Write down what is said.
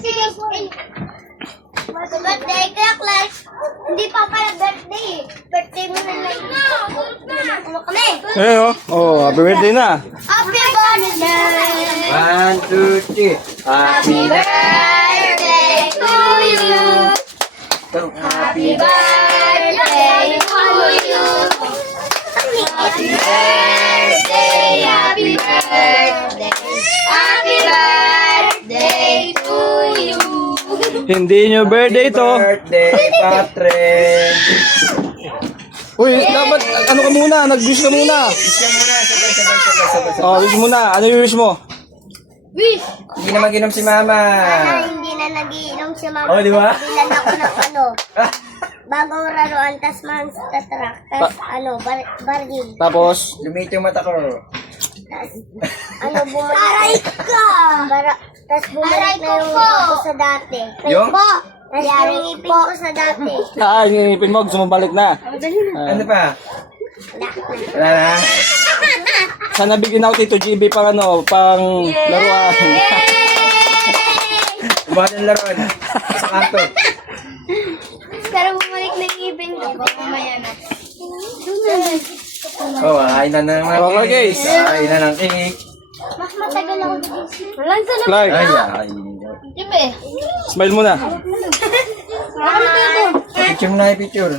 sige. Birthday, kaya class. Hindi pa pala birthday. Birthday mo na lang. Ano kami? Eh, oh, happy birthday na. Happy birthday! 1, 2, 3. Happy Birthday to you. Happy birthday to you. Happy birthday, happy birthday. Happy birthday to you. Hindi nyo birthday to. birthday, Patrick. Uy, dapat, ano ka muna? Nag-wish ka muna. Wish ka muna, sabay. Oh, wish muna. Ano yung wish mo? Wish! Hindi na mag-inom si Mama. Hindi na nagiinom si Mama. Oh, di ba? Bilan ako ng ano. Bagong laruan, tas monster truck, tas baril. Tapos, Lumit yung mata ko. Tas, bumalik. Aray ka! Tas bumalik na yung ngipin ko sa dati. Yung? Tas yung ngipin ko sa dati. ngipin mo, gusto mo balik na. Ano pa? Wala na. Sana bigyan ako Tito GB pang pang laruan. Buhat ang laruan. Sa kanto. Pero bumalik na yung ngipin ko. Mamaya na. Oh, kain na ng mga Okay, guys. Kain na ng cake. Mas matagal ako dito. Walang sa Clark, Ay. Dibe? smile muna. Picture mo na yung picture.